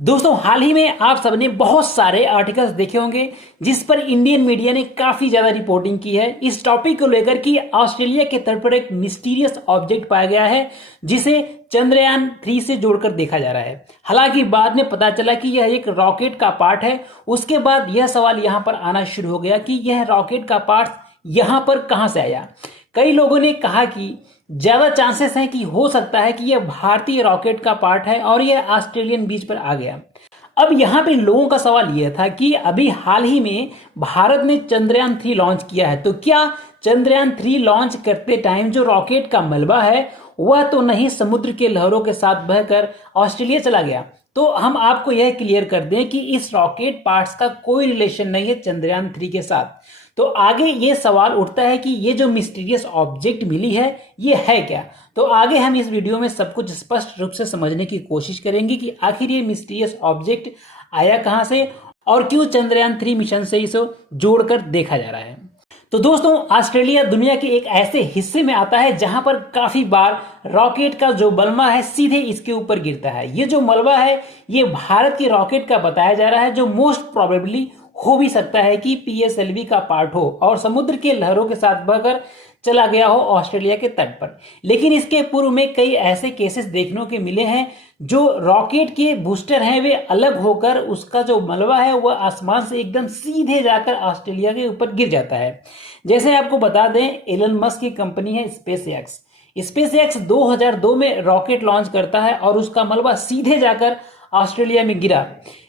दोस्तों हाल ही में आप सबने बहुत सारे आर्टिकल्स देखे होंगे जिस पर इंडियन मीडिया ने काफी ज्यादा रिपोर्टिंग की है इस टॉपिक को लेकर कि ऑस्ट्रेलिया के तट पर एक मिस्टीरियस ऑब्जेक्ट पाया गया है जिसे चंद्रयान 3 से जोड़कर देखा जा रहा है। हालांकि बाद में पता चला कि यह एक रॉकेट का पार्ट है। उसके बाद यह सवाल यहां पर आना शुरू हो गया कि यह रॉकेट का पार्ट यहां पर कहां से आया। कई लोगों ने कहा कि ज्यादा चांसेस हैं कि हो सकता है कि यह भारतीय रॉकेट का पार्ट है और यह ऑस्ट्रेलियन बीच पर आ गया। अब यहां पे लोगों का सवाल यह था कि अभी हाल ही में भारत ने चंद्रयान 3 लॉन्च किया है, तो क्या चंद्रयान 3 लॉन्च करते टाइम जो रॉकेट का मलबा है वह तो नहीं समुद्र के लहरों के साथ बहकर ऑस्ट्रेलिया चला गया। तो हम आपको यह क्लियर कर दें कि इस रॉकेट पार्ट्स का कोई रिलेशन नहीं है चंद्रयान 3 के साथ। तो आगे ये सवाल उठता है कि ये जो मिस्टीरियस ऑब्जेक्ट मिली है ये है क्या। तो आगे हम इस वीडियो में सब कुछ स्पष्ट रूप से समझने की कोशिश करेंगे कि आखिर ये मिस्टीरियस ऑब्जेक्ट आया कहां से और क्यों चंद्रयान 3 मिशन से इसे जोड़कर देखा जा रहा है। तो दोस्तों ऑस्ट्रेलिया दुनिया के एक ऐसे हिस्से में आता है जहां पर काफी बार रॉकेट का जो मलबा है सीधे इसके ऊपर गिरता है। ये जो मलबा है ये भारत के रॉकेट का बताया जा रहा है जो मोस्ट प्रोबेबली हो भी सकता है कि पीएसएलवी का पार्ट हो और समुद्र के लहरों के साथ बहकर चला गया हो ऑस्ट्रेलिया के तट पर। लेकिन इसके पूर्व में कई ऐसे केसेस देखने के मिले हैं जो रॉकेट के बूस्टर हैं वे अलग होकर उसका जो मलबा है वह आसमान से एकदम सीधे जाकर ऑस्ट्रेलिया के ऊपर गिर जाता है। जैसे आपको बता दें एलन मस्क की कंपनी है स्पेसएक्स 2002 में रॉकेट लॉन्च करता है और उसका मलबा सीधे जाकर ऑस्ट्रेलिया में गिरा।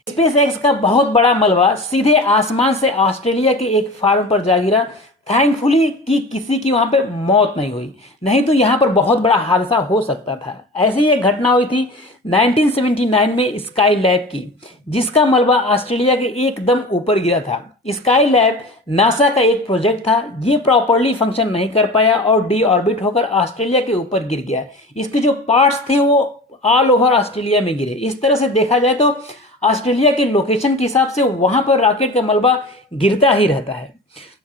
स्पेसएक्स का बहुत बड़ा मलबा सीधे आसमान से ऑस्ट्रेलिया के एक फार्म पर जा गिरा। थैंकफुली कि किसी की वहां पे मौत नहीं हुई, नहीं तो यहां पर बहुत बड़ा हादसा हो सकता था। ऐसी एक घटना हुई थी 1979 में स्काई लैब की जिसका मलबा ऑस्ट्रेलिया के एकदम ऊपर गिरा था। स्काई लैब नासा का एक प्रोजेक्ट था, ये प्रॉपरली फंक्शन नहीं कर पाया और डी ऑर्बिट होकर ऑस्ट्रेलिया के ऊपर गिर गया। इसके जो पार्ट्स थे वो ऑल ओवर ऑस्ट्रेलिया में गिरे। इस तरह से देखा जाए तो ऑस्ट्रेलिया के लोकेशन के हिसाब से वहां पर रॉकेट का मलबा गिरता ही रहता है।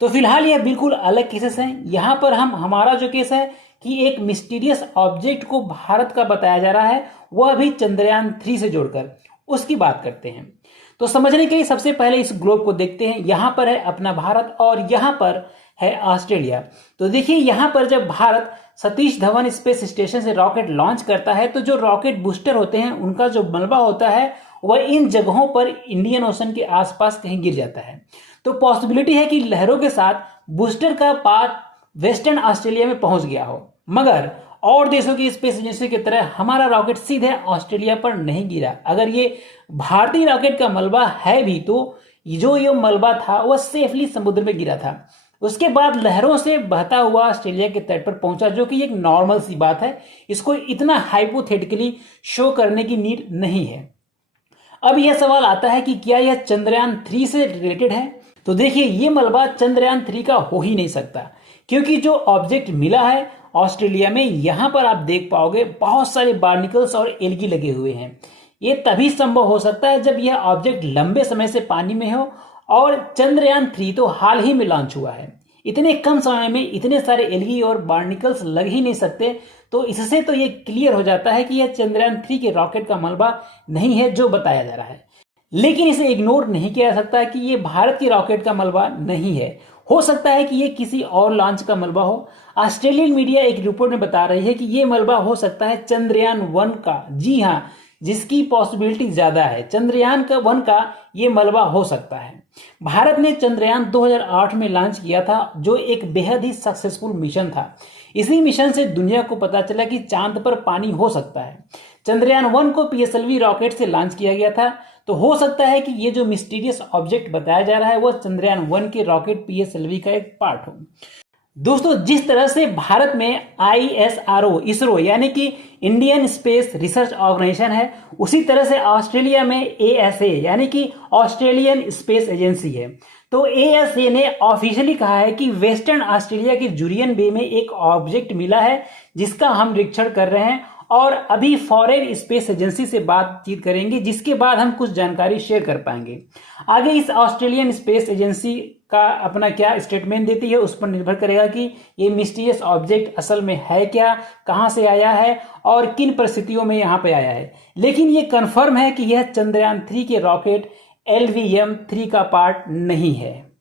तो फिलहाल यह बिल्कुल अलग केसेस हैं। यहां पर हमारा जो केस है कि एक मिस्टीरियस ऑब्जेक्ट को भारत का बताया जा रहा है वह भी चंद्रयान 3 से जोड़कर उसकी बात करते हैं। तो समझने के लिए सबसे पहले इस ग्लोब को देखते हैं। यहां पर है अपना भारत और यहां पर है ऑस्ट्रेलिया। तो देखिए यहां पर जब भारत सतीश धवन स्पेस स्टेशन से रॉकेट लॉन्च करता है तो जो रॉकेट बूस्टर होते हैं उनका जो मलबा होता है वह इन जगहों पर इंडियन ओशन के आसपास कहीं गिर जाता है। तो पॉसिबिलिटी है कि लहरों के साथ बूस्टर का पार्ट वेस्टर्न ऑस्ट्रेलिया में पहुंच गया हो, मगर और देशों की स्पेस एजेंसी की तरह हमारा रॉकेट सीधे ऑस्ट्रेलिया पर नहीं गिरा। अगर ये भारतीय रॉकेट का मलबा है भी तो जो ये मलबा था वह सेफली समुद्र में गिरा था, उसके बाद लहरों से बहता हुआ ऑस्ट्रेलिया के तट पर पहुंचा, जो कि एक नॉर्मल सी बात है। इसको इतना हाइपोथेटिकली शो करने की नीड नहीं है। अब यह सवाल आता है कि क्या यह चंद्रयान 3 से रिलेटेड है। तो देखिए ये मलबा चंद्रयान 3 का हो ही नहीं सकता क्योंकि जो ऑब्जेक्ट मिला है ऑस्ट्रेलिया में यहां पर आप देख पाओगे बहुत सारे बार्निकल्स और एल्गी लगे हुए हैं। ये तभी संभव हो सकता है जब यह ऑब्जेक्ट लंबे समय से पानी में हो और चंद्रयान 3 तो हाल ही में लॉन्च हुआ है। इतने कम समय में इतने सारे एल्गी और बार्निकल्स लग ही नहीं सकते। तो इससे तो ये क्लियर हो जाता है कि यह चंद्रयान 3 के रॉकेट का मलबा नहीं है जो बताया जा रहा है। लेकिन इसे इग्नोर नहीं किया जा सकता कि ये भारत के रॉकेट का मलबा नहीं है। हो सकता है कि ये किसी और लॉन्च का मलबा हो। ऑस्ट्रेलियन मीडिया एक रिपोर्ट में बता रही है कि ये मलबा हो सकता है चंद्रयान 1 का। जी हाँ, जिसकी पॉसिबिलिटी ज्यादा है। चंद्रयान 1 का ये मलबा हो सकता है। भारत ने चंद्रयान 2008 में लॉन्च किया था जो एक बेहद ही सक्सेसफुल मिशन था। इसी मिशन से दुनिया को पता चला कि चांद पर पानी हो सकता है। चंद्रयान 1 को पीएसएलवी रॉकेट से लॉन्च किया गया था। तो हो सकता है कि ये जो मिस्टीरियस ऑब्जेक्ट बताया जा रहा है वह चंद्रयान 1 के रॉकेट पीएसएलवी का एक पार्ट हो। दोस्तों जिस तरह से भारत में इसरो यानी कि इंडियन स्पेस रिसर्च ऑर्गेनाइजेशन है, उसी तरह से ऑस्ट्रेलिया में एएसए यानी कि ऑस्ट्रेलियन स्पेस एजेंसी है। तो एएसए ने ऑफिशियली कहा है कि वेस्टर्न ऑस्ट्रेलिया के जुरियन बे में एक ऑब्जेक्ट मिला है जिसका हम निरीक्षण कर रहे हैं और अभी फॉरेन स्पेस एजेंसी से बातचीत करेंगे जिसके बाद हम कुछ जानकारी शेयर कर पाएंगे। आगे इस ऑस्ट्रेलियन स्पेस एजेंसी का अपना क्या स्टेटमेंट देती है, उस पर निर्भर करेगा कि ये मिस्टीरियस ऑब्जेक्ट असल में है क्या, कहां से आया है और किन परिस्थितियों में यहां पे आया है। लेकिन ये कंफर्म है कि यह चंद्रयान 3 के रॉकेट LVM-3 का पार्ट नहीं है।